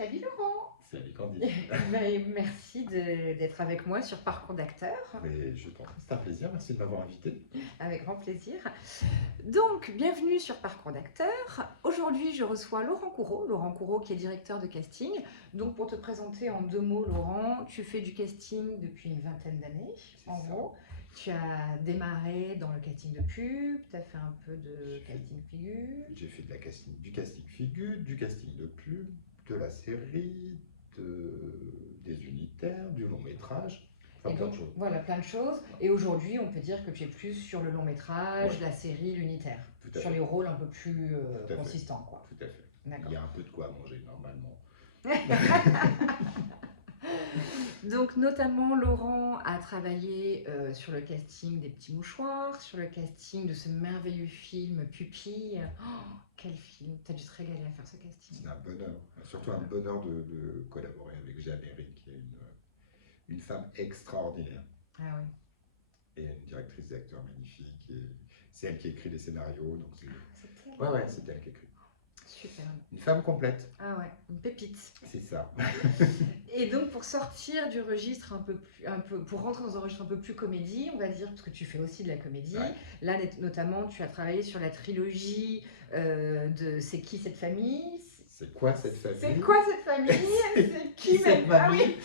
Salut Laurent. Salut Candice. Merci d'être avec moi sur Parcours d'acteur. Mais je t'en prie, c'est un plaisir, merci de m'avoir invité. Avec grand plaisir. Donc, bienvenue sur Parcours d'acteur. Aujourd'hui, je reçois Laurent Courreau. Laurent Courreau qui est directeur de casting. Donc, pour te présenter en 2 mots, Laurent, tu fais du casting depuis une vingtaine d'années, en gros. Tu as démarré dans le casting de pub, tu as fait un peu de casting figure. J'ai fait du casting figure, du casting de pub, de la série, des unitaires, du long métrage. Enfin, et donc, voilà, plein de choses. Et aujourd'hui, on peut dire que tu es plus sur le long métrage, ouais, la série, l'unitaire. Sur les rôles un peu plus consistants, quoi. Tout à fait. Il y a un peu de quoi manger, normalement. Donc, notamment, Laurent a travaillé sur le casting des Petits Mouchoirs, sur le casting de ce merveilleux film Pupille. Oh, quel film! T'as dû te régaler à faire ce casting. C'est un bonheur. Surtout un bonheur de collaborer avec Jeanne Eric, qui est une femme extraordinaire. Ah oui. Et une directrice d'acteurs magnifique. C'est elle qui écrit les scénarios. Donc c'est ouais, c'est elle qui écrit. Super. Une femme complète. Ah ouais, une pépite. C'est ça. Et donc pour sortir du registre pour rentrer dans un registre un peu plus comédie, on va dire, parce que tu fais aussi de la comédie. Ouais. Là notamment, tu as travaillé sur la trilogie de C'est qui cette famille? C'est quoi cette famille? C'est quoi cette famille? C'est qui cette famille?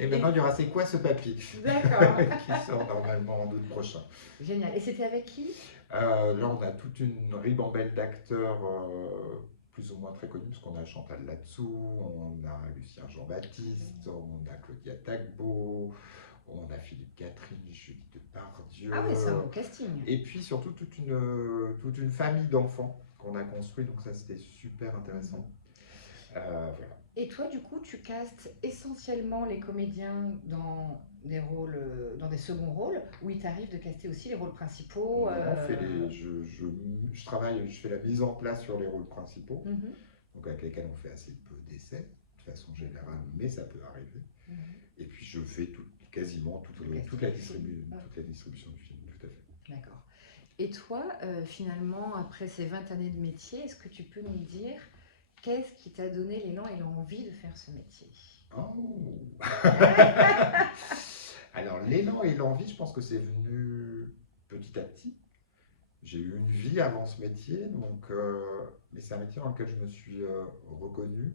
Et maintenant, il y aura C'est quoi ce papy? D'accord. Qui sort normalement en août prochain. Génial. Et c'était avec qui? Là, on a toute une ribambelle d'acteurs plus ou moins très connus, parce qu'on a Chantal Latsou, on a Lucien Jean-Baptiste, on a Claudia Tagbo, on a Philippe Catherine, Julie Depardieu. Ah oui, c'est un beau casting. Et puis surtout toute une famille d'enfants qu'on a construit, donc ça c'était super intéressant. Voilà. Et toi, du coup, tu castes essentiellement les comédiens dans des rôles, dans des seconds rôles, ou il t'arrive de caster aussi les rôles principaux? Je travaille, je fais la mise en place sur les rôles principaux, donc avec lesquels on fait assez peu d'essais, de façon générale, mais ça peut arriver. Et puis je fais quasiment toute la distribution du film, tout à fait. D'accord. Et toi, finalement, après ces 20 années de métier, est-ce que tu peux nous dire qu'est-ce qui t'a donné l'élan et l'envie de faire ce métier? Oh. Alors, l'élan et l'envie, je pense que c'est venu petit à petit. J'ai eu une vie avant ce métier, mais c'est un métier dans lequel je me suis reconnu.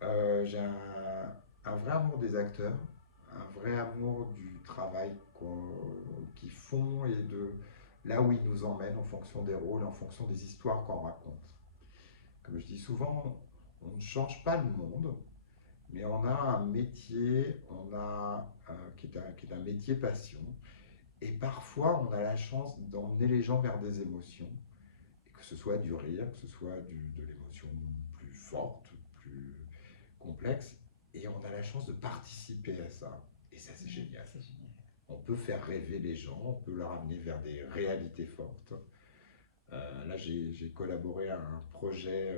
J'ai un vrai amour des acteurs, un vrai amour du travail qu'ils font et de là où ils nous emmènent en fonction des rôles, en fonction des histoires qu'on raconte. Comme je dis souvent, on ne change pas le monde, mais on a un métier, qui est un métier passion. Et parfois, on a la chance d'emmener les gens vers des émotions, et que ce soit du rire, que ce soit de l'émotion plus forte, plus complexe. Et on a la chance de participer à ça. Et ça, c'est génial. On peut faire rêver les gens, on peut leur amener vers des réalités fortes. Là, j'ai collaboré à un projet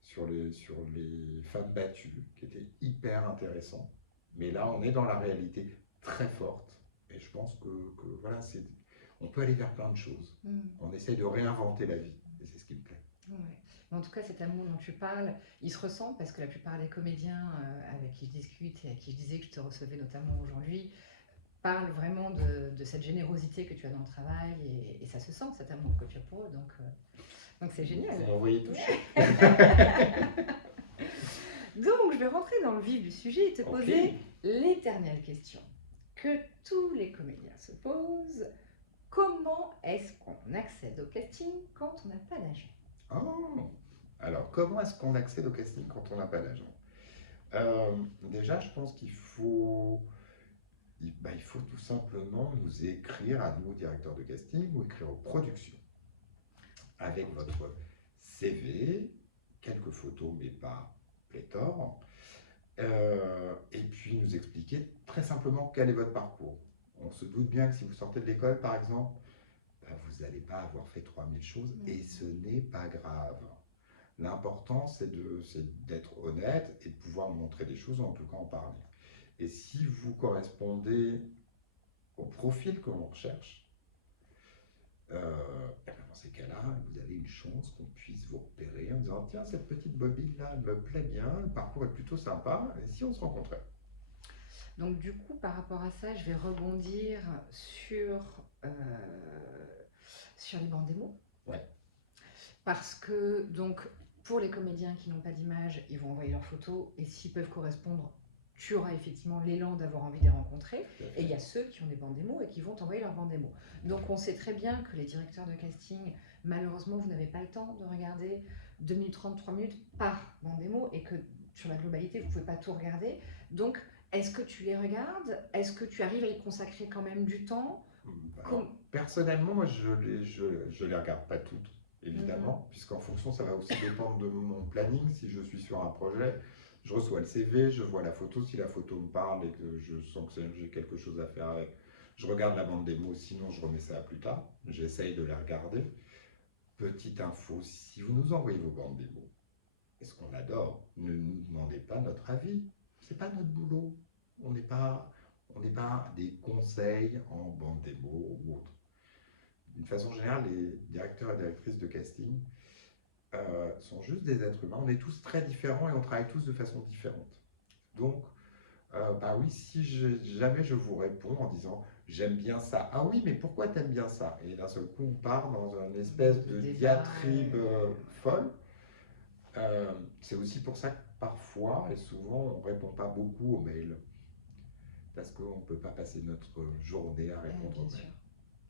sur les femmes battues, qui était hyper intéressant. Mais là, on est dans la réalité très forte. Et je pense que voilà, on peut aller vers plein de choses. On essaye de réinventer la vie. Et c'est ce qui me plaît. Ouais. En tout cas, cet amour dont tu parles, il se ressent parce que la plupart des comédiens avec qui je discute et à qui je disais que je te recevais notamment aujourd'hui, parle vraiment de cette générosité que tu as dans le travail et ça se sent, cet amour que tu as pour eux. Donc c'est génial. Vous m'envoyez toucher. Donc je vais rentrer dans le vif du sujet et te poser l'éternelle question que tous les comédiens se posent. Comment est-ce qu'on accède au casting quand on n'a pas d'agent? Oh. Alors, comment est-ce qu'on accède au casting quand on n'a pas d'agent? Déjà, je pense qu'il faut tout simplement nous écrire à nous, directeurs de casting, ou écrire aux productions, avec votre CV, quelques photos, mais pas pléthore, et puis nous expliquer très simplement quel est votre parcours. On se doute bien que si vous sortez de l'école, par exemple, vous n'allez pas avoir fait 3000 choses, et ce n'est pas grave. L'important, c'est d'être honnête et de pouvoir montrer des choses, ou en tout cas en parler. Et si vous correspondez au profil que l'on recherche, Et ben, dans ces cas-là, vous avez une chance qu'on puisse vous repérer en disant, tiens, cette petite bobine-là, elle me plaît bien, le parcours est plutôt sympa, et si on se rencontrait? Donc du coup, par rapport à ça, je vais rebondir sur les bandes démo. Ouais. Parce que, donc, pour les comédiens qui n'ont pas d'image, ils vont envoyer leurs photos et s'ils peuvent correspondre, tu auras effectivement l'élan d'avoir envie de les rencontrer. Tout à Et fait. il y a ceux qui ont des bandes démo et qui vont t'envoyer leurs bandes démo. Donc, on sait très bien que les directeurs de casting, malheureusement, vous n'avez pas le temps de regarder 2 minutes 30, 3 minutes par bande démo et que sur la globalité, vous ne pouvez pas tout regarder. Donc, est-ce que tu les regardes? Est-ce que tu arrives à y consacrer quand même du temps? Alors, personnellement, moi, je les regarde pas toutes, évidemment, puisqu'en fonction, ça va aussi dépendre de mon planning. Si je suis sur un projet, je reçois le CV, je vois la photo. Si la photo me parle et que je sens que j'ai quelque chose à faire avec, je regarde la bande démo. Sinon, je remets ça à plus tard. J'essaye de la regarder. Petite info, si vous nous envoyez vos bandes démo, et ce qu'on adore, ne nous demandez pas notre avis. C'est pas notre boulot. On n'est pas, on n'est pas des conseils en bande démo ou autre. D'une façon générale, les directeurs et directrices de casting sont juste des êtres humains. On est tous très différents et on travaille tous de façon différente. Donc, bah oui, si jamais je vous réponds en disant j'aime bien ça, ah oui, mais pourquoi t'aimes bien ça? Et d'un seul coup, on part dans une espèce de de débat, diatribe folle. C'est aussi pour ça que parfois et souvent, on ne répond pas beaucoup aux mails. Parce qu'on ne peut pas passer notre journée à répondre aux bien sûr, mails.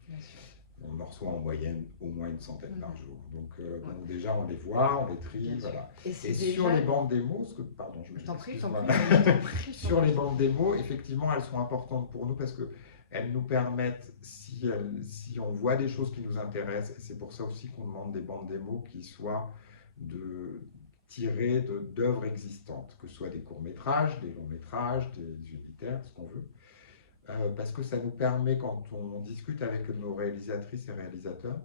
bien sûr. On en reçoit en moyenne au moins une centaine par jour. Donc, Ouais. donc déjà, on les voit, on les trie, Bien sûr. voilà. Et Et sur les bandes démo, pardon, Je t'en prie, je excuse-moi. t'en prie, je t'en prie. Sur les bandes démo, effectivement, elles sont importantes pour nous parce que elles nous permettent, si on voit des choses qui nous intéressent, et c'est pour ça aussi qu'on demande des bandes démo qui soient tirées d'œuvres existantes, que ce soit des courts-métrages, des longs-métrages, des unitaires, ce qu'on veut. Parce que ça nous permet, quand on discute avec nos réalisatrices et réalisateurs,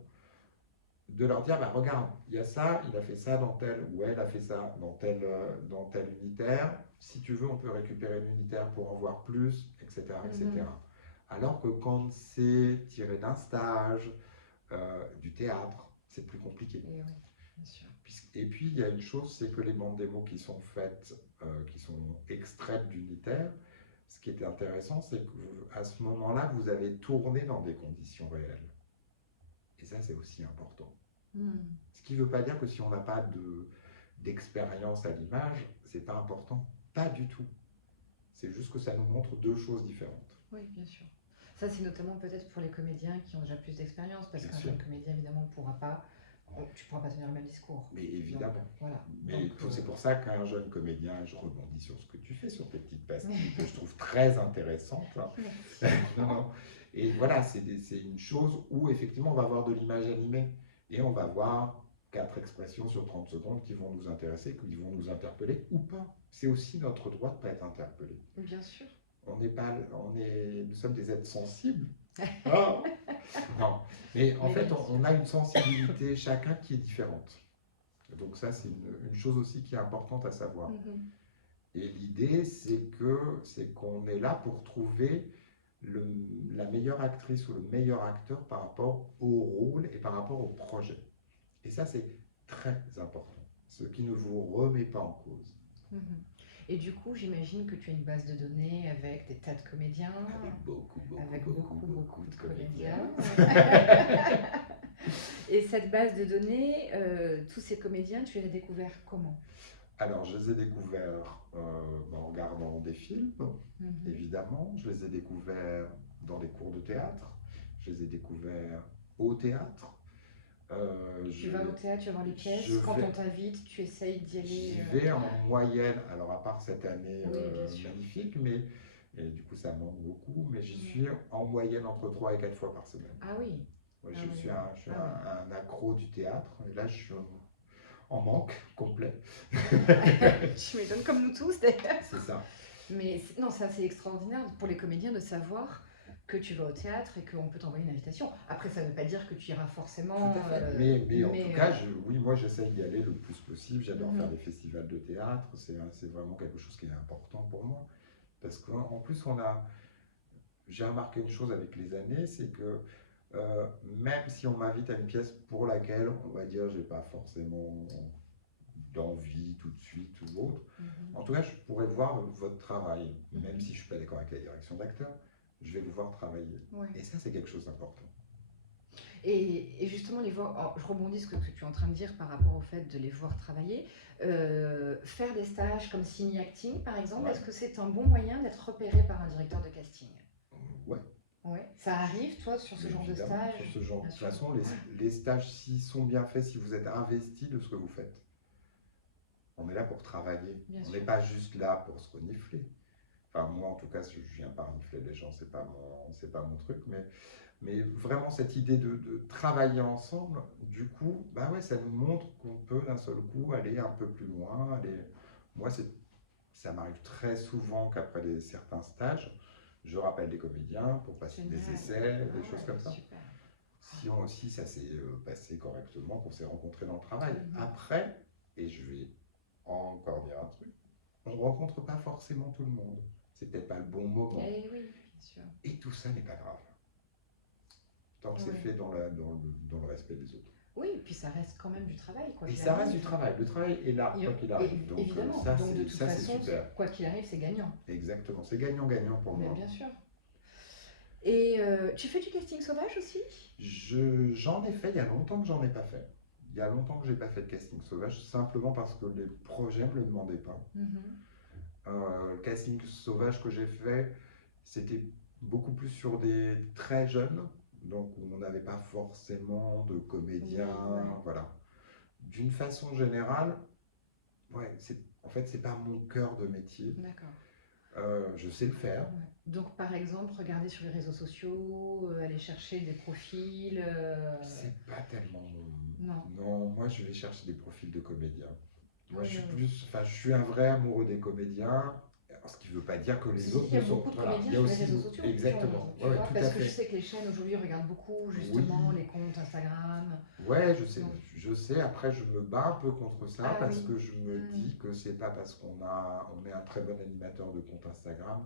de leur dire, bah, regarde, il y a ça, il a fait ça dans tel, ou elle a fait ça dans tel unitaire. Si tu veux, on peut récupérer l'unitaire pour en voir plus, etc. etc. Alors que quand c'est tiré d'un stage, du théâtre, c'est plus compliqué. Et oui, bien sûr. Et puis, il y a une chose, c'est que les bandes démo qui sont faites, qui sont extraites d'unitaires, ce qui était intéressant, c'est qu'à ce moment-là, vous avez tourné dans des conditions réelles. Et ça, c'est aussi important. Ce qui ne veut pas dire que si on n'a pas d'expérience à l'image, c'est pas important. Pas du tout. C'est juste que ça nous montre deux choses différentes. Oui, bien sûr. Ça, c'est notamment peut-être pour les comédiens qui ont déjà plus d'expérience, parce Bien qu'un sûr. jeune comédien, évidemment, tu pourras pas tenir le même discours. Mais évidemment. Donc, voilà. Mais c'est pour ça qu'un jeune comédien, je rebondis sur ce que tu fais, sur tes petites pastilles, que je trouve très intéressantes. Hein. Non, non. Et voilà, c'est une chose où effectivement on va avoir de l'image animée et on va voir 4 expressions sur 30 secondes qui vont nous intéresser, qui vont nous interpeller ou pas. C'est aussi notre droit de ne pas être interpellé. Bien sûr. Nous sommes des êtres sensibles. Oh non, mais en fait, on a une sensibilité chacun qui est différente. Donc ça, c'est une chose aussi qui est importante à savoir. Et l'idée, c'est qu'on est là pour trouver la meilleure actrice ou le meilleur acteur par rapport au rôle et par rapport au projet. Et ça, c'est très important, ce qui ne vous remet pas en cause. Et du coup, j'imagine que tu as une base de données avec des tas de comédiens. Avec beaucoup de comédiens. Et cette base de données, tous ces comédiens, tu les as découverts comment? Alors, je les ai découverts en regardant des films, évidemment. Je les ai découverts dans des cours de théâtre. Je les ai découverts au théâtre. Tu vas au théâtre, tu vas voir les pièces. Quand on t'invite, tu essayes d'y aller. J'y vais en moyenne, alors à part cette année magnifique, mais et du coup ça manque beaucoup, mais j'y suis en moyenne entre 3 et 4 fois par semaine. Ah oui. Ouais, je suis un accro du théâtre, et là je suis en manque complet. Tu m'étonnes comme nous tous d'ailleurs. C'est ça. Mais non, ça c'est extraordinaire pour les comédiens de savoir que tu vas au théâtre et qu'on peut t'envoyer une invitation. Après, ça ne veut pas dire que tu iras forcément. Tout à fait. Mais en tout cas, oui, moi j'essaye d'y aller le plus possible. J'adore faire des festivals de théâtre. C'est vraiment quelque chose qui est important pour moi. Parce qu'en plus, j'ai remarqué une chose avec les années, c'est que Même si on m'invite à une pièce pour laquelle, on va dire, j'ai pas forcément d'envie tout de suite ou autre. En tout cas, je pourrais voir votre travail, même si je suis pas d'accord avec la direction d'acteur, je vais vous voir travailler. Ouais. Et ça, c'est quelque chose d'important. Et justement, les voir, alors, je rebondis ce que tu es en train de dire par rapport au fait de les voir travailler. Faire des stages comme Cine Acting, par exemple, Ouais. est-ce que c'est un bon moyen d'être repéré par un directeur de casting? Ouais. Ouais. Ça arrive, toi, sur ce Mais genre de évidemment, stage? sur ce genre. De Bien toute sûr. façon, Ouais. les stages, s'ils sont bien faits, si vous êtes investi de ce que vous faites, on est là pour travailler. Bien On sûr. n'est pas juste là pour se renifler. Enfin, moi, en tout cas, je viens pas renifler les gens, c'est pas mon truc, mais vraiment cette idée de travailler ensemble, du coup, bah ouais, ça nous montre qu'on peut d'un seul coup aller un peu plus loin. Moi, ça m'arrive très souvent qu'après certains stages, je rappelle des comédiens pour passer des Génial. essais, Ah des choses ouais, comme ça. super. Si ça s'est passé correctement, qu'on s'est rencontrés dans le travail. Mhm. Après, et je vais encore dire un truc, on ne rencontre pas forcément tout le monde. C'est peut-être pas le bon moment. Eh oui, bien sûr. Et tout ça n'est pas grave. Tant que c'est Ouais. fait dans le respect des autres. Oui, puis ça reste quand même du travail, quoi Et qu'il ça reste arrive. du travail. Le travail est là, quoi qu'il arrive. Donc Évidemment. ça, Donc de toute c'est façon, super. quoi qu'il arrive, c'est gagnant. Exactement. C'est gagnant-gagnant pour Mais moi. bien sûr. Et tu fais du casting sauvage aussi? J'en ai fait, il y a longtemps que j'en ai pas fait. Il y a longtemps que j'ai pas fait de casting sauvage, simplement parce que les projets me le demandaient pas. Le casting sauvage que j'ai fait, c'était beaucoup plus sur des très jeunes, donc où on n'avait pas forcément de comédiens, Oui, ouais. voilà. D'une façon générale, ouais, en fait, c'est pas mon cœur de métier. D'accord. Je sais le faire. Ouais. Donc par exemple, regarder sur les réseaux sociaux, aller chercher des profils. C'est pas tellement Non. Non, moi je vais chercher des profils de comédiens. Moi Oui, je suis oui. plus, enfin je suis un vrai amoureux des comédiens. Ce qui ne veut pas dire que les autres Il y ne a sont. beaucoup de Voilà, comédiens il y a sur les aussi. réseaux sociaux Exactement. tu Ouais, vois, tout parce à que je fait. sais que les chaînes aujourd'hui regardent beaucoup Oui. justement les comptes Instagram. Ouais, je sais, Donc, je sais. Après, je me bats un peu contre ça ah parce oui. que je me dis que c'est pas parce on est un très bon animateur de compte Instagram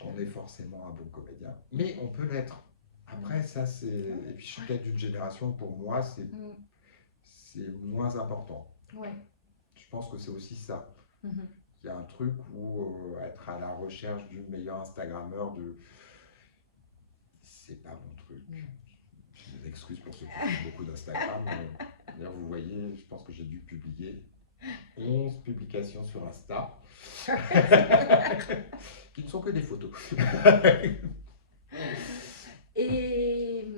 qu'on est forcément un bon comédien. Mais on peut l'être. Après, ça c'est. Et puis je suis peut-être d'une génération, pour moi, c'est moins important. Ouais. Je pense que c'est aussi ça. Mhm. Il y a un truc où être à la recherche du meilleur Instagrammeur, c'est pas mon truc. Je m'excuse pour ceux qui font beaucoup d'Instagram. D'ailleurs, vous voyez, je pense que j'ai dû publier 11 publications sur Insta, qui ne sont que des photos. Et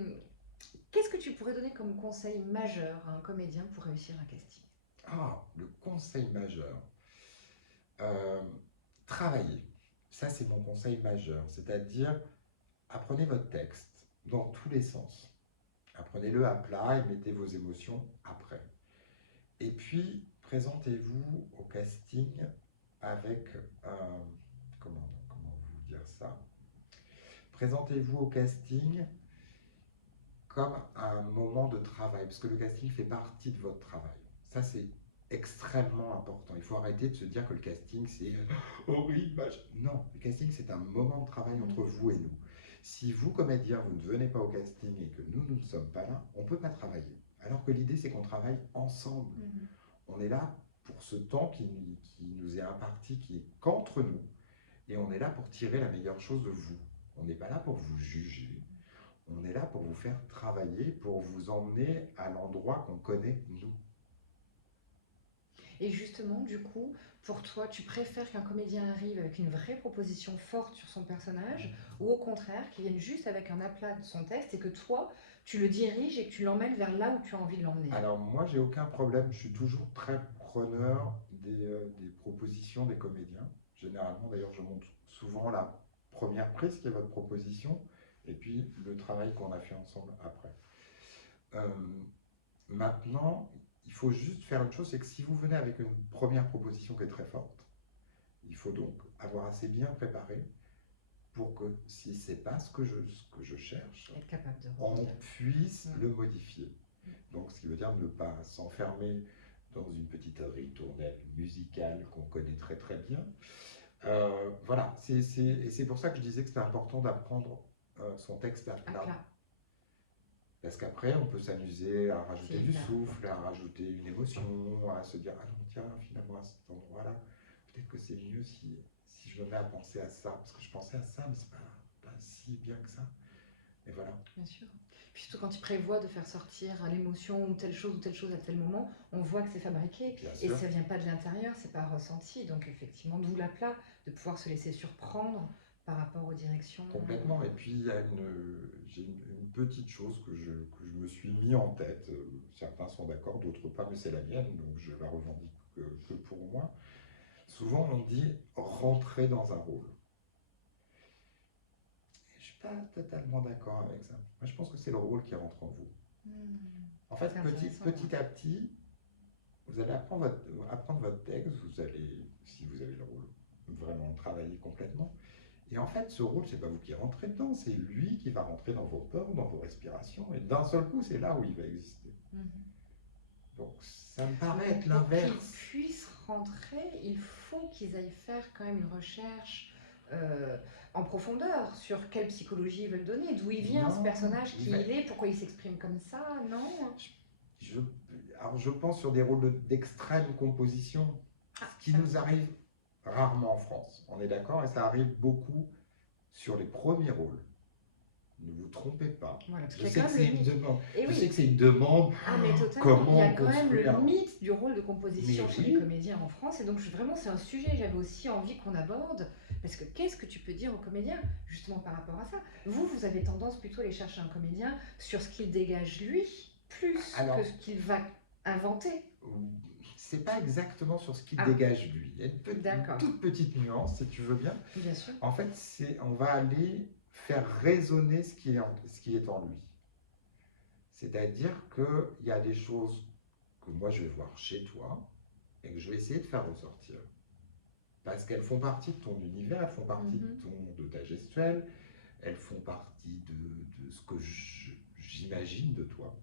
qu'est-ce que tu pourrais donner comme conseil majeur à un comédien pour réussir un casting? Ah, le conseil majeur. Euh, Travailler. Ça, c'est mon conseil majeur. C'est-à-dire, apprenez votre texte dans tous les sens. Apprenez-le à plat et mettez vos émotions après. Et puis, présentez-vous au casting avec... comment vous dire ça? Présentez-vous au casting comme un moment de travail, parce que le casting fait partie de votre travail. Ça, c'est extrêmement important. Il faut arrêter de se dire que le casting, c'est horrible. Non, le casting, c'est un moment de travail entre vous et nous. Si vous, comédien, vous ne venez pas au casting et que nous ne sommes pas là, on ne peut pas travailler. Alors que l'idée, c'est qu'on travaille ensemble. On est là pour ce temps qui nous est imparti, qui est qu'entre nous, et on est là pour tirer la meilleure chose de vous. On n'est pas là pour vous juger. On est là pour vous faire travailler, pour vous emmener à l'endroit qu'on connaît, nous. Et justement, du coup, pour toi, tu préfères qu'un comédien arrive avec une vraie proposition forte sur son personnage ou au contraire, qu'il vienne juste avec un aplat de son texte et que toi, tu le diriges et que tu l'emmènes vers là où tu as envie de l'emmener? Alors moi, j'ai aucun problème. Je suis toujours très preneur des propositions des comédiens. Généralement, d'ailleurs, je montre souvent la première prise qui est votre proposition et puis le travail qu'on a fait ensemble après. Euh, Maintenant, il faut juste faire une chose, c'est que si vous venez avec une première proposition qui est très forte, il faut donc avoir assez bien préparé pour que si c'est pas ce que je cherche, Être capable de on rebondir. puisse le modifier. Donc, ce qui veut dire ne pas s'enfermer dans une petite ritournelle musicale qu'on connaît très très bien. Voilà, et c'est pour ça que je disais que c'était important d'apprendre son texte à À plat. plat. Parce qu'après, on peut s'amuser à rajouter C'est du clair. souffle, à rajouter une émotion, à se dire, ah non, tiens, finalement, à cet endroit-là, peut-être que c'est mieux si je me mets à penser à ça, parce que je pensais à ça, mais c'est pas si bien que ça. Et voilà, Bien sûr. Puis surtout quand tu prévois de faire sortir l'émotion ou telle chose à tel moment, on voit que c'est fabriqué bien et sûr, ça vient pas de l'intérieur, c'est pas ressenti. Donc effectivement, d'où l'appât de pouvoir se laisser surprendre par rapport aux directions. complètement. Et puis, j'ai une petite chose que je me suis mis en tête. Certains sont d'accord, d'autres pas, mais c'est la mienne, donc je la revendique que pour moi. Souvent, on dit rentrer dans un rôle. Je ne suis pas totalement d'accord avec ça. Moi, je pense que c'est le rôle qui rentre en vous. Hmm, En fait, c'est intéressant. petit à petit, vous allez apprendre votre texte, vous allez, si vous avez le rôle, vraiment le travailler complètement. Et en fait, ce rôle, c'est pas vous qui rentrez dedans, c'est lui qui va rentrer dans vos peurs, dans vos respirations, et d'un seul coup, c'est là où il va exister. Mhm. Donc, ça me paraît Donc être pour qu'ils l'inverse. puissent rentrer, il faut qu'ils aillent faire quand même une recherche euh, en profondeur sur quelle psychologie ils veulent donner, d'où il vient ce Non, personnage, qui il est, pourquoi il s'exprime comme ça, non? je, alors je pense sur des rôles d'extrême composition, Ah, ce qui ça. nous arrive rarement en France. On est d'accord, et ça arrive beaucoup sur les premiers rôles. Ne vous trompez pas. Voilà, parce Je qu'il y a sais quand que même c'est le une mythe. demande. Et Je sais oui, que c'est une demande. ah mais totalement, il y a Comment quand même le construire? mythe du rôle de Mais composition chez les oui. comédiens en France, et donc vraiment c'est un sujet que j'avais aussi envie qu'on aborde, parce que qu'est-ce que tu peux dire aux comédiens justement par rapport à ça? Vous avez tendance plutôt à aller chercher un comédien sur ce qu'il dégage lui, plus que Alors, ce qu'il va inventer. c'est pas exactement sur ce qu'il Ah, dégage lui. Il y a une d'accord, toute petite nuance, si tu veux bien. bien sûr. En fait, on va aller faire résonner ce qui est en lui. C'est-à-dire qu'il y a des choses que moi je vais voir chez toi et que je vais essayer de faire ressortir. Parce qu'elles font partie de ton univers, elles font partie Mhm. de ta gestuelle, elles font partie de ce que j'imagine de toi.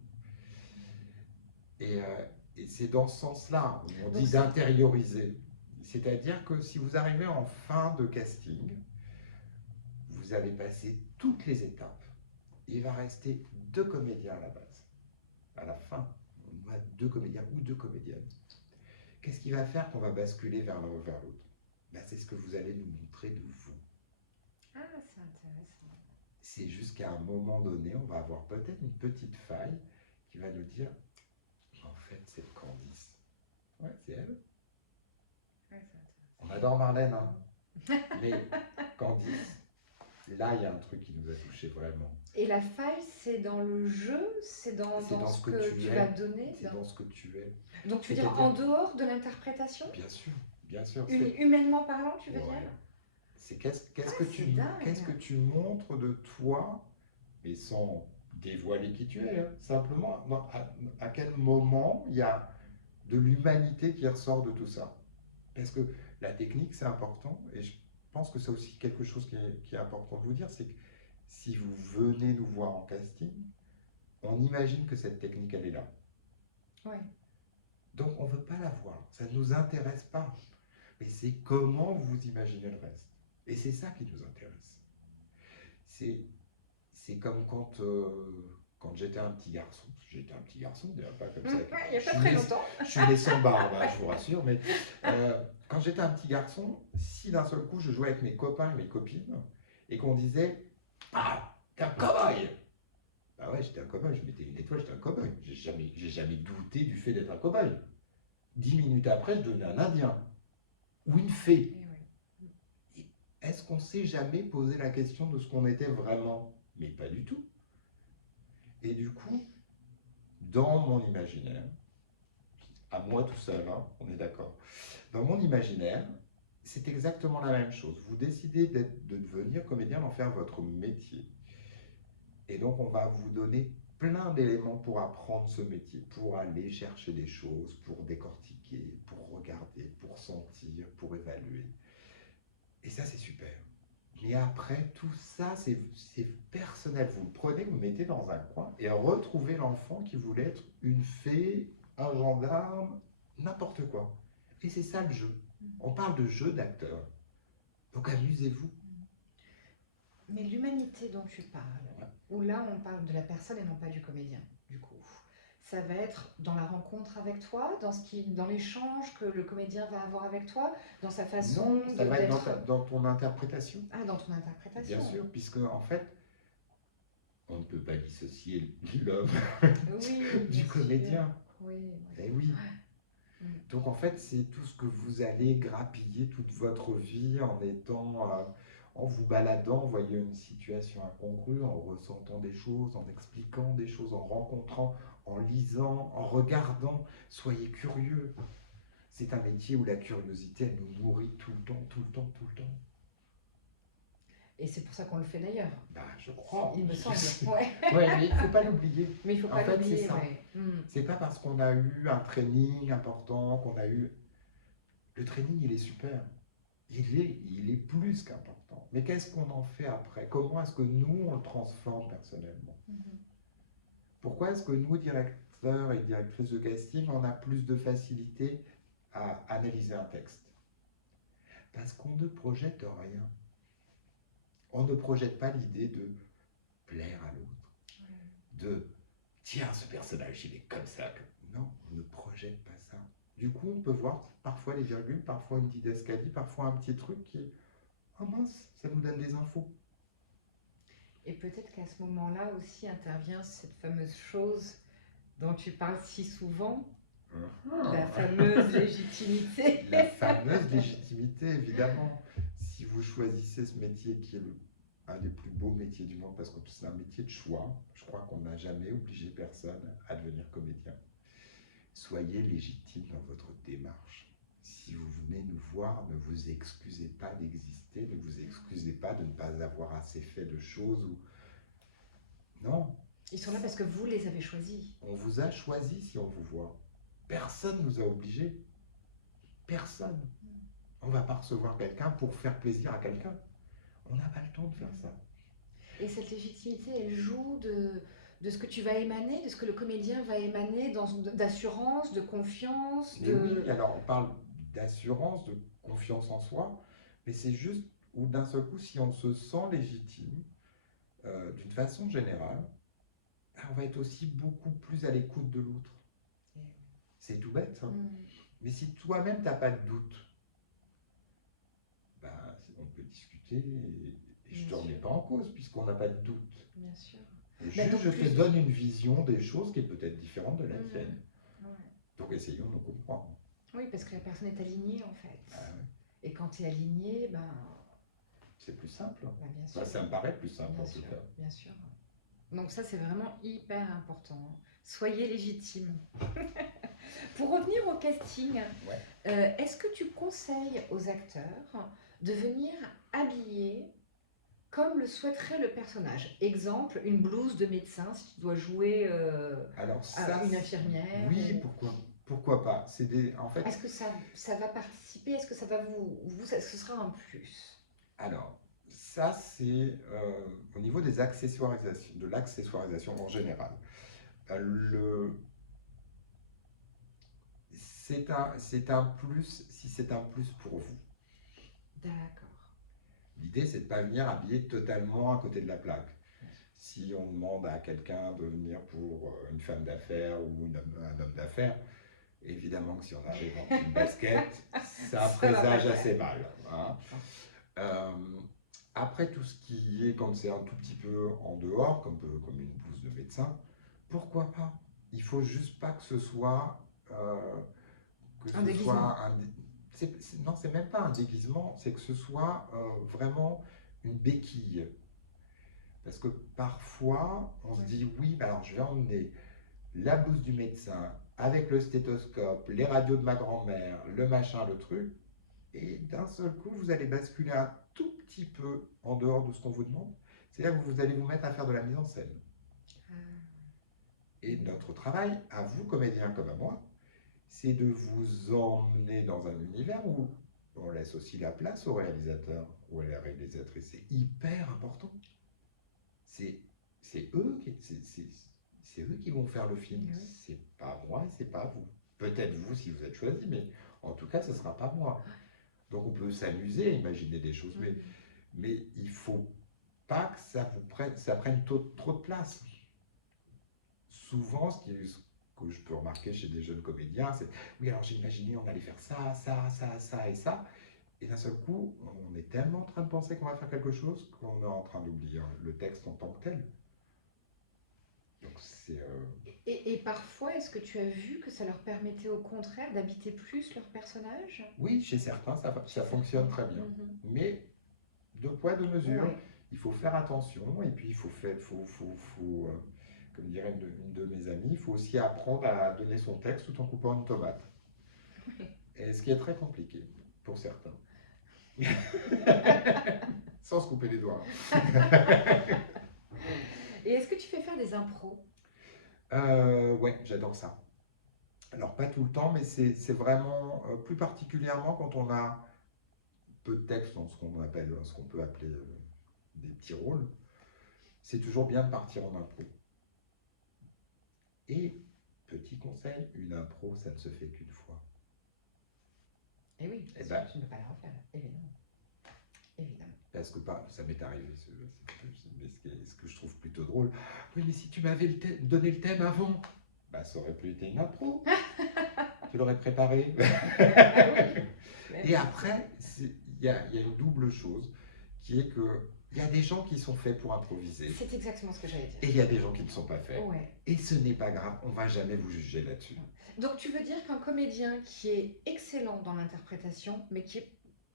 Et, euh, et c'est dans ce sens-là où on Donc dit d'intérioriser. C'est-à-dire que si vous arrivez en fin de casting, vous avez passé toutes les étapes. Il va rester deux comédiens à la base. À la fin, on a deux comédiens ou deux comédiennes. Qu'est-ce qui va faire qu'on va basculer vers l'un ou vers l'autre? Ben, c'est ce que vous allez nous montrer de vous. ah, c'est intéressant. C'est juste qu'à un moment donné, on va avoir peut-être une petite faille qui va nous dire, en fait, c'est Candice. Ouais, c'est elle. Ouais, c'est intéressant. On adore Marlène, hein. Mais Candice, là, il y a un truc qui nous a touché vraiment. Et la faille, c'est dans le jeu, c'est C'est dans dans ce ce que que tu tu vas es. donner. C'est dans ce que tu es. Donc tu veux dire C'est-à-dire, en dehors de l'interprétation, bien sûr, bien sûr. humainement parlant, tu veux Ouais. dire? C'est qu'est-ce Ah, que c'est qu'est-ce que dingue. tu montres de toi, mais sans dévoiler qui tu es, hein. Simplement, à quel moment il y a de l'humanité qui ressort de tout ça. Parce que la technique, c'est important, et je pense que c'est aussi quelque chose qui est important de vous dire, c'est que si vous venez nous voir en casting, on imagine que cette technique, elle est là. Oui. Donc on ne veut pas la voir, ça ne nous intéresse pas. Mais c'est comment vous imaginez le reste. Et c'est ça qui nous intéresse. C'est, c'est comme quand j'étais un petit garçon. J'étais un petit garçon, d'ailleurs, pas comme ça. Il n'y a pas très longtemps. Je suis né sans barbe, hein, je vous rassure. Mais quand j'étais un petit garçon, si d'un seul coup je jouais avec mes copains et mes copines et qu'on disait ah, t'es un cow-boy. Bah ouais, j'étais un cow-boy, je mettais une étoile, j'étais un cow-boy. J'ai jamais douté du fait d'être un cow-boy. 10 minutes après, je devenais un Indien ou une fée. Eh oui. Est-ce qu'on s'est jamais posé la question de ce qu'on était vraiment? Mais pas du tout. Et du coup, dans mon imaginaire, à moi tout seul, hein, on est d'accord, dans mon imaginaire, c'est exactement la même chose. Vous décidez de devenir comédien, d'en faire votre métier. Et donc, on va vous donner plein d'éléments pour apprendre ce métier, pour aller chercher des choses, pour décortiquer, pour regarder, pour sentir, pour évaluer. Et ça, c'est super. Mais après, tout ça, c'est personnel. Vous le prenez, vous le mettez dans un coin et retrouvez l'enfant qui voulait être une fée, un gendarme, n'importe quoi. Et c'est ça le jeu. On parle de jeu d'acteur. Donc amusez-vous. Mais l'humanité dont tu parles, Ouais. où là on parle de la personne et non pas du comédien, du coup, ça va être dans la rencontre avec toi, dans l'échange que le comédien va avoir avec toi, dans sa façon Non, ça va être d'être... dans ton interprétation, Ah, dans ton bien interprétation. sûr, puisque en fait, on ne peut pas dissocier l'homme Oui, bien du sûr. comédien. Oui, oui. Eh oui. Mm. Donc en fait, c'est tout ce que vous allez grappiller toute votre vie en vous baladant, en voyant une situation incongrue, en ressentant des choses, en expliquant des choses, en rencontrant, en lisant, en regardant. Soyez curieux. C'est un métier où la curiosité, elle nous nourrit tout le temps, tout le temps, tout le temps. Et c'est pour ça qu'on le fait d'ailleurs, Bah, je crois. il me semble. Ouais. Ouais, mais il ne faut pas l'oublier. Mais il faut En pas fait, c'est l'oublier, ça. ouais. Mm. C'est pas parce qu'on a eu un training important, qu'on a eu. Le training, il est super. Il est plus qu'important. Mais qu'est-ce qu'on en fait après? Comment est-ce que nous, on le transforme personnellement? Mhm. Pourquoi est-ce que nous, directeurs et directrices de casting, on a plus de facilité à analyser un texte? Parce qu'on ne projette rien. On ne projette pas l'idée de plaire à l'autre, de tiens, ce personnage, il est comme ça. Non, on ne projette pas ça. Du coup, on peut voir parfois les virgules, parfois une didascalie, parfois un petit truc qui est oh mince, ça nous donne des infos. Et peut-être qu'à ce moment-là aussi intervient cette fameuse chose dont tu parles si souvent, la fameuse légitimité. La fameuse légitimité, évidemment. Si vous choisissez ce métier qui est un des plus beaux métiers du monde, parce que c'est un métier de choix, je crois qu'on n'a jamais obligé personne à devenir comédien. Soyez légitime dans votre démarche. Si vous venez nous voir, ne vous excusez pas d'exister, ne vous excusez pas de ne pas avoir assez fait de choses. Non, Ils sont là parce que vous les avez choisis. on vous a choisi si on vous voit. Personne ne nous a obligés. Personne. On ne va pas recevoir quelqu'un pour faire plaisir à quelqu'un. On n'a pas le temps de faire ça. Et cette légitimité, elle joue de ce que tu vas émaner, de ce que le comédien va émaner d'assurance, de confiance, Mais oui, alors on parle d'assurance, de confiance en soi, mais c'est juste où d'un seul coup, si on se sent légitime, d'une façon générale, on va être aussi beaucoup plus à l'écoute de l'autre. C'est tout bête, hein. Mais si toi-même, tu n'as pas de doute, bah, on peut discuter et je ne te remets pas en cause puisqu'on n'a pas de doute. Bien sûr. Et juste, je te donne une vision des choses qui est peut-être différente de la tienne. Ouais. Donc essayons de nous comprendre. Oui, parce que la personne est alignée en fait. Ah ouais. Et quand tu es aligné, ben... C'est plus simple. Bah, bien sûr. Enfin, ça me paraît plus simple Bien en sûr, tout cas. bien sûr. Donc ça, c'est vraiment hyper important. Soyez légitime. Pour revenir au casting, Ouais. est-ce que tu conseilles aux acteurs de venir habillés comme le souhaiterait le personnage? Exemple, une blouse de médecin si tu dois jouer Alors ça, une infirmière. oui, ou- pourquoi pas. En fait, Est-ce que ça va participer? Est-ce que ça va est-ce que ce sera un plus? alors ça c'est au niveau des accessoirisations, de l'accessoirisation en général. Le, c'est un plus si c'est un plus pour vous. D'accord. L'idée, c'est de ne pas venir habillé totalement à côté de la plaque. Si on demande à quelqu'un de venir pour une femme d'affaires ou un homme d'affaires, évidemment que si on arrive en petite basket, ça présage assez mal. Hein. Après, tout ce qui est, comme c'est un tout petit peu en dehors, comme une blouse de médecin, pourquoi pas? Il faut juste pas que ce soit Un déguisement. non, c'est même pas un déguisement, c'est que ce soit vraiment une béquille. Parce que parfois, on se dit, oui, bah alors je vais emmener la blouse du médecin avec le stéthoscope, les radios de ma grand-mère, le machin, le truc, et d'un seul coup, vous allez basculer un tout petit peu en dehors de ce qu'on vous demande. C'est-à-dire que vous allez vous mettre à faire de la mise en scène. Et notre travail, à vous, comédiens comme à moi, c'est de vous emmener dans un univers où on laisse aussi la place au réalisateur ou à la réalisatrice. C'est hyper important. C'est eux qui vont faire le film. Oui. C'est pas moi et c'est pas vous. Peut-être vous si vous êtes choisi, mais en tout cas, ce ne sera pas moi. Donc on peut s'amuser, imaginer des choses, mais il faut pas que ça prenne trop de place. Souvent, ce que je peux remarquer chez des jeunes comédiens, c'est oui, alors j'ai imaginé on allait faire ça, ça, ça, ça et ça. Et d'un seul coup, on est tellement en train de penser qu'on va faire quelque chose qu'on est en train d'oublier le texte en tant que tel. Donc c'est Et parfois, est-ce que tu as vu que ça leur permettait au contraire d'habiter plus leur personnage? oui, chez certains, Chez ça fonctionne certains. très bien. Mhm. Mais deux poids, deux mesures, Ouais. il faut faire attention et puis il faut faire, comme dirait une de mes amies, il faut aussi apprendre à donner son texte tout en coupant une tomate. Et ce qui est très compliqué pour certains. Sans se couper les doigts. Et est-ce que tu fais faire des impros? Ouais, j'adore ça. Alors pas tout le temps, mais c'est vraiment plus particulièrement quand on a peu de texte dans ce qu'on peut appeler des petits rôles. C'est toujours bien de partir en impro. Et petit conseil, une impro, ça ne se fait qu'une fois. Eh oui, Eh parce ben, que tu ne peux pas la refaire, évidemment. Évidemment. parce que ça m'est arrivé, mais ce que je trouve plutôt drôle. Oui, mais si tu m'avais donné le thème avant, bah ça aurait plus été une impro. Tu l'aurais préparé. Ah oui. Et après, il y a une double chose qui est que il y a des gens qui sont faits pour improviser C'est exactement ce que j'allais et dire. il y a des gens qui ne sont pas faits. Ouais. Et ce n'est pas grave, on va jamais vous juger là-dessus. Donc tu veux dire qu'un comédien qui est excellent dans l'interprétation, mais qui est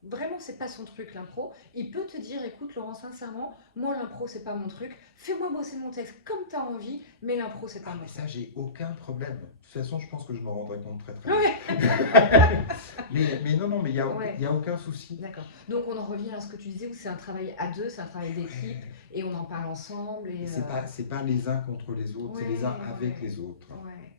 vraiment c'est pas son truc l'impro, il peut te dire écoute Laurent sincèrement, moi l'impro c'est pas mon truc, fais-moi bosser mon texte comme tu as envie, mais l'impro c'est pas Ah, mon mais truc. ça, j'ai aucun problème. De toute façon, je pense que je m'en rendrai compte très très Ouais. vite. Mais non, mais il Ouais. n'y a aucun souci. D'accord. Donc on en revient à ce que tu disais où c'est un travail à deux, c'est un travail d'équipe Ouais. et on en parle ensemble Et et c'est pas les uns contre les autres, c'est les uns avec ouais, les autres. ouais, ouais.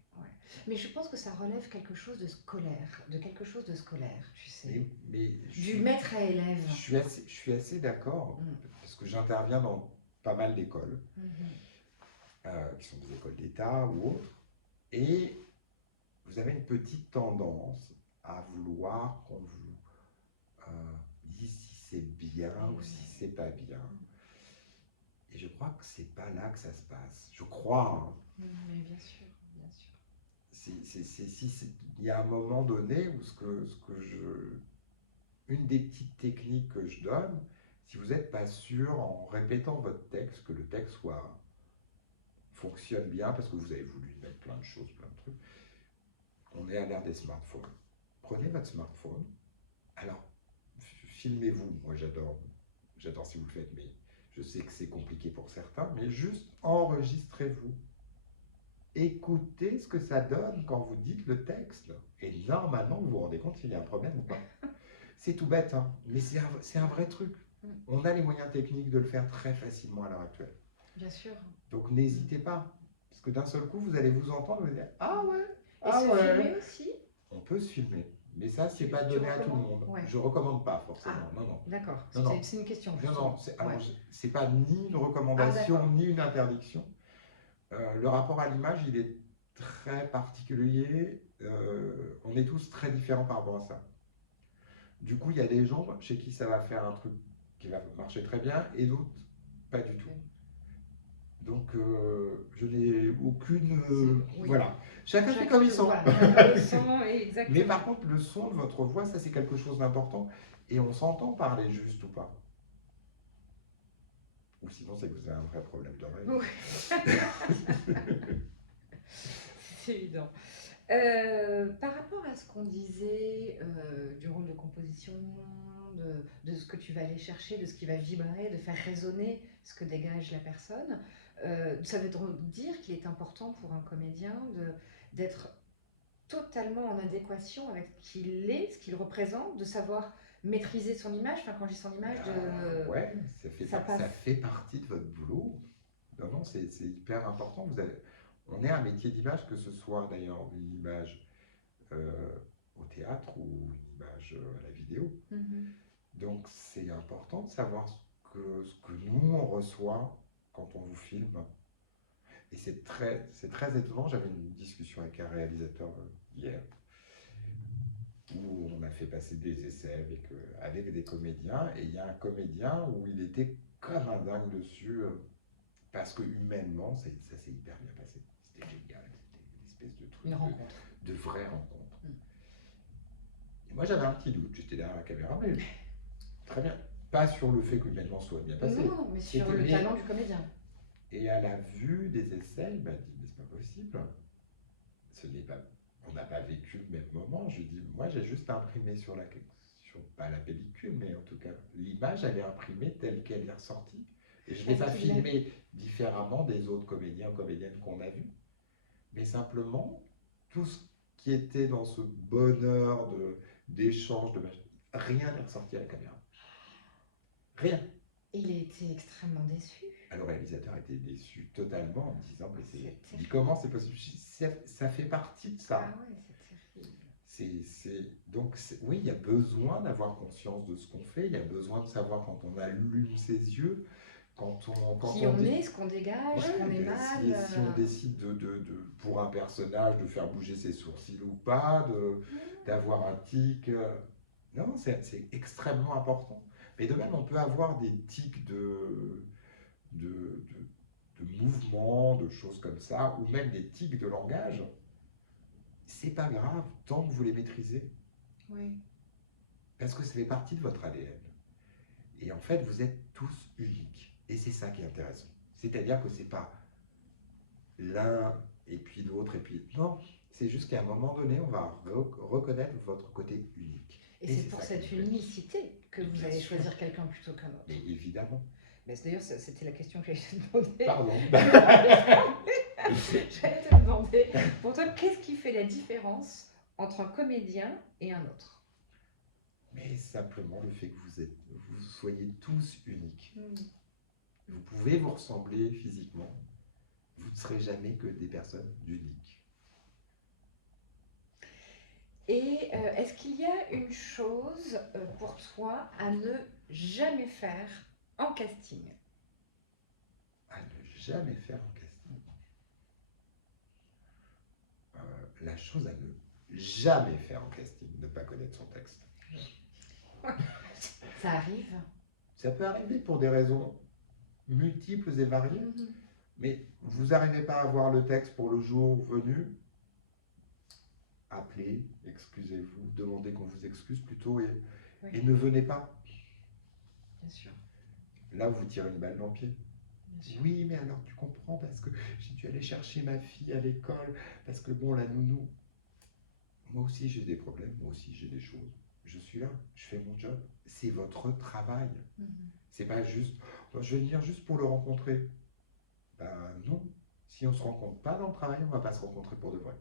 Mais je pense que ça relève quelque chose de scolaire, de quelque chose de scolaire, tu sais. Mais Du maître à élève. je suis assez d'accord, Mm. parce que j'interviens dans pas mal d'écoles, Mhm. qui sont des écoles d'État ou autres, et vous avez une petite tendance à vouloir qu'on vous dise si c'est bien Et ou si ouais. c'est pas bien. Et je crois que c'est pas là que ça se passe. Je crois. Hein. Mais bien sûr, bien sûr. Il y a un moment donné où une des petites techniques que je donne, si vous n'êtes pas sûr en répétant votre texte, que le texte fonctionne bien, parce que vous avez voulu mettre plein de choses, plein de trucs, on est à l'ère des smartphones. Prenez votre smartphone, alors filmez-vous, moi j'adore si vous le faites, mais je sais que c'est compliqué pour certains, mais juste enregistrez-vous. Écoutez ce que ça donne quand vous dites le texte. Et normalement, vous vous rendez compte s'il y a un problème ou pas. C'est tout bête, hein, mais c'est un vrai truc. On a les moyens techniques de le faire très facilement à l'heure actuelle. Bien sûr. Donc n'hésitez pas. Parce que d'un seul coup, vous allez vous entendre et vous dire ah ouais, Et ah se ouais. filmer aussi? On peut se filmer. Mais ça, c'est Tu, pas tu donné à tout le recommandes? monde. Ouais. Je recommande pas forcément. Ah, Non, non. d'accord. Non, non. C'est une question Non, non. justement. Ouais. Alors, c'est pas ni une Ah, recommandation, d'accord. ni une interdiction. Le rapport à l'image, il est très particulier. On est tous très différents par rapport à ça. Du coup, il y a des gens chez qui ça va faire un truc qui va marcher très bien et d'autres pas du tout. Donc, je n'ai aucune. Oui. Voilà. Chacun fait comme il sent. Voilà, chacun le sent, exactement. Mais par contre, le son de votre voix, ça c'est quelque chose d'important. Et on s'entend parler juste ou pas. Ou sinon, c'est que vous avez un vrai problème d'oreille. Oui. C'est évident. Par rapport à ce qu'on disait du rôle de composition, de ce que tu vas aller chercher, de ce qui va vibrer, de faire résonner ce que dégage la personne, ça veut dire qu'il est important pour un comédien d'être totalement en adéquation avec ce qu'il est, ce qu'il représente, de savoir maîtriser son image. Enfin, quand je dis son image, Ouais, ça passe. ça fait partie de votre boulot. Non, non, c'est hyper important. On est un métier d'image, que ce soit d'ailleurs une image au théâtre ou une image à la vidéo. Mhm. Donc c'est important de savoir ce que nous on reçoit quand on vous filme. Et c'est très étonnant. J'avais une discussion avec un réalisateur hier. où on a fait passer des essais avec des comédiens. Et il y a un comédien où il était comme un dingue dessus, parce que humainement, ça s'est hyper bien passé. C'était génial, c'était une espèce de truc Une rencontre. de vraie rencontre. Mm. Et moi, j'avais un petit doute, j'étais derrière la caméra, mais très bien. Pas sur le fait que humainement soit bien passé. Non, mais sur le Mais- talent du comédien. Et à la vue des essais, il m'a dit, mais c'est pas possible. Ce n'est pas, on n'a pas vécu le même moment. Je dis, moi j'ai juste imprimé pas la pellicule, mais en tout cas, l'image, elle est imprimée telle qu'elle est ressortie. Et je ne l'ai pas filmée différemment des autres comédiens ou comédiennes qu'on a vus. Mais simplement, tout ce qui était dans ce bonheur d'échange, rien n'est ressorti à la caméra. Rien. Il a été extrêmement déçu. Alors, le réalisateur était déçu totalement en disant, mais C'est il dit, terrible. comment c'est possible? Ça fait partie de ça. Ah ouais, c'est terrible. Oui, il y a besoin d'avoir conscience de ce qu'on fait, il y a besoin de savoir quand on allume ses yeux, quand Qui on est, ce qu'on dégage, Ouais, qu'on émane. si on décide pour un personnage de faire bouger ses sourcils ou pas, d'avoir un tic. Non, c'est extrêmement important. Mais de même, on peut avoir des tics de, de mouvements, de choses comme ça, ou même des tics de langage. C'est pas grave tant que vous les maîtrisez. Oui. Parce que ça fait partie de votre ADN. Et en fait, vous êtes tous uniques. Et c'est ça qui est intéressant. C'est-à-dire que c'est pas l'un et puis l'autre et puis... Non, c'est juste qu'à un moment donné, on va reconnaître votre côté unique. Et c'est pour cette unicité que vous allez choisir quelqu'un plutôt qu'un autre. Mais évidemment. Mais d'ailleurs, c'était la question que j'allais te demander. Pardon. J'allais te demander, pour toi, qu'est-ce qui fait la différence entre un comédien et un autre? Mais simplement le fait que vous soyez tous uniques. Vous pouvez vous ressembler physiquement, vous ne serez jamais que des personnes uniques. Et est-ce qu'il y a une chose pour toi à ne jamais faire en casting? À ne jamais faire en casting. La chose à ne jamais faire en casting, ne pas connaître son texte. Ça arrive. Ça peut arriver pour des raisons multiples et variées, mais vous n'arrivez pas à voir le texte pour le jour venu, appelez, excusez-vous, demandez qu'on vous excuse plutôt et ne venez pas. Bien sûr. Là, vous tirez une balle dans le pied. Oui, mais alors tu comprends, parce que j'ai dû aller chercher ma fille à l'école, parce que bon, la nounou. Moi aussi j'ai des problèmes, moi aussi j'ai des choses. Je suis là, je fais mon job. C'est votre travail. C'est pas juste, je vais venir juste pour le rencontrer. Ben non. Si on ne se rencontre pas dans le travail, on ne va pas se rencontrer pour de vrai.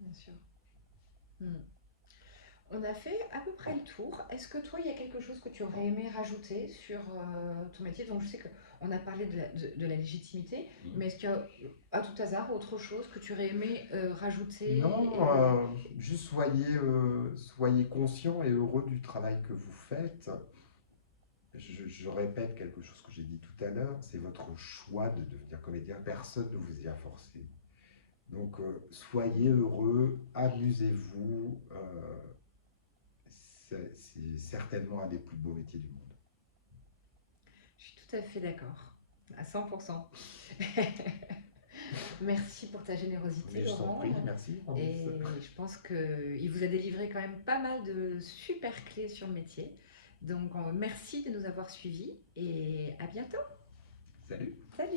Bien sûr. On a fait à peu près le tour. Est-ce que toi, il y a quelque chose que tu aurais aimé rajouter sur ton métier? Donc, je sais qu'on a parlé de la légitimité, mais est-ce qu'il y a, à tout hasard, autre chose que tu aurais aimé rajouter? Non, juste soyez conscient et heureux du travail que vous faites. Je répète quelque chose que j'ai dit tout à l'heure, c'est votre choix de devenir comédien. Personne ne vous y a forcé. Donc, soyez heureux, amusez-vous. C'est certainement un des plus beaux métiers du monde. Je suis tout à fait d'accord, à 100%. Merci pour ta générosité, Mais je t'en Laurent. prie, merci. Et je pense qu'il vous a délivré quand même pas mal de super clés sur le métier. Donc, merci de nous avoir suivis et à bientôt. Salut. Salut.